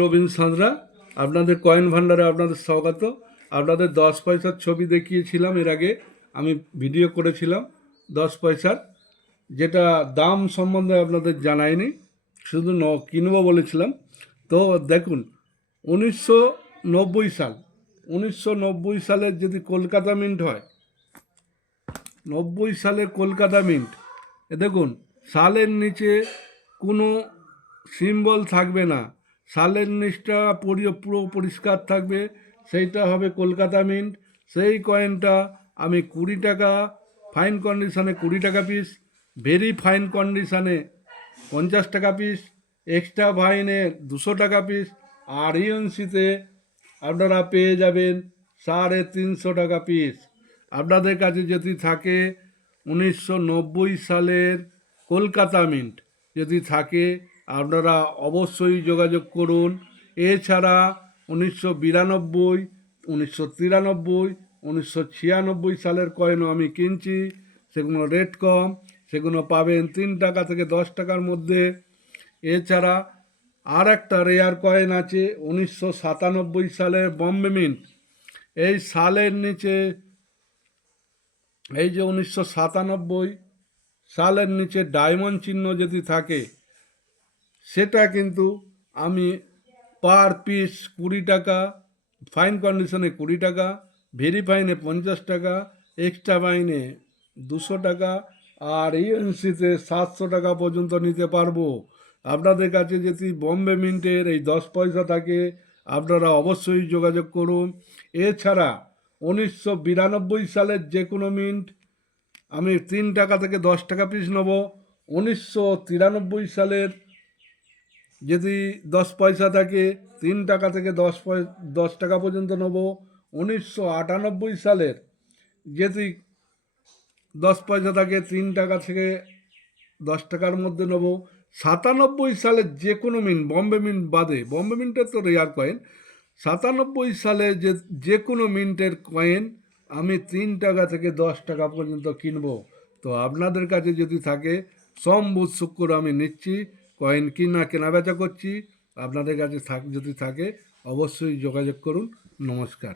রবিন সাঁতরা, আপনাদের কয়েন ভান্ডারে আপনাদের স্বাগত। আপনাদের 10 পয়সার ছবি দেখিয়েছিলাম এর আগে, আমি ভিডিও করেছিলাম 10 পয়সার, যেটা দাম সম্বন্ধে আপনাদের জানাইনি, শুধু কিনবো বলেছিলাম। তো দেখুন, 1990 সাল, 1990 সালের যদি কলকাতা মিন্ট হয়, 90 সালে কলকাতা মিন্ট, দেখুন সালের নিচে কোনো সিম্বল থাকবে না, সালের নিচটা পুরো পরিষ্কার থাকবে, সেইটা হবে কলকাতা মিন্ট। সেই কয়েনটা আমি 20 টাকা, ফাইন কন্ডিশানে 20 টাকা পিস, ভেরি ফাইন কন্ডিশানে 50 টাকা পিস, এক্সট্রা ফাইনে 200 টাকা পিস, আর ইউএনসিতে আপনারা পেয়ে যাবেন 350 টাকা পিস। আপনাদের কাছে যদি থাকে 1990 সালের কলকাতা মিন্ট যদি থাকে, আপনারা অবশ্যই যোগাযোগ করুন। এছাড়া 1992, 1993, 1996 সালের কয়েনও আমি কিনছি, সেগুলো রেট কম, সেগুলো পাবেন 3 টাকা থেকে 10 টাকার মধ্যে। এছাড়া আর একটা রেয়ার কয়েন আছে 1997 সালের বম্বে মিন্ট। এই সালের নিচে, এই যে 1997 সালের নিচে ডায়মন্ড চিহ্ন যদি থাকে, সেটা কিন্তু আমি পার পিস 20 টাকা, ফাইন কন্ডিশনে 20 টাকা, ভেরি ফাইনে 50 টাকা, এক্সট্রা ফাইনে 200 টাকা, আর ইউএনসিতে 700 টাকা পর্যন্ত নিতে পারবো। আপনাদের কাছে যদি বম্বে মিন্টের এই 10 পয়সা থাকে, আপনারা অবশ্যই যোগাযোগ করুন। এছাড়া 1992 সালের যে কোনো মিন্ট আমি 3 টাকা থেকে 10 টাকা পিস নেব। 1993 সালের যদি 10 পয়সা থাকে, 3 টাকা থেকে 10 টাকা পর্যন্ত নেব। 1998 সালের যদি 10 পয়সা থাকে, 3 টাকা থেকে 10 টাকার মধ্যে নেব। 97 সালের যে কোনো মিন্ট, বম্বে মিন্ট বাদে, বম্বে মিন্টের তো রেয়ার কয়েন, 97 সালে যে কোনো মিন্টের কয়েন আমি 3 টাকা থেকে 10 টাকা পর্যন্ত কিনব। তো আপনাদের কাছে যদি থাকে, সোম বুধ শুক্র আমি নিচ্ছি, কয়েন কেনা বেচা করছি। আপনাদের কাছে যদি থাকে, অবশ্যই যোগাযোগ করুন। নমস্কার।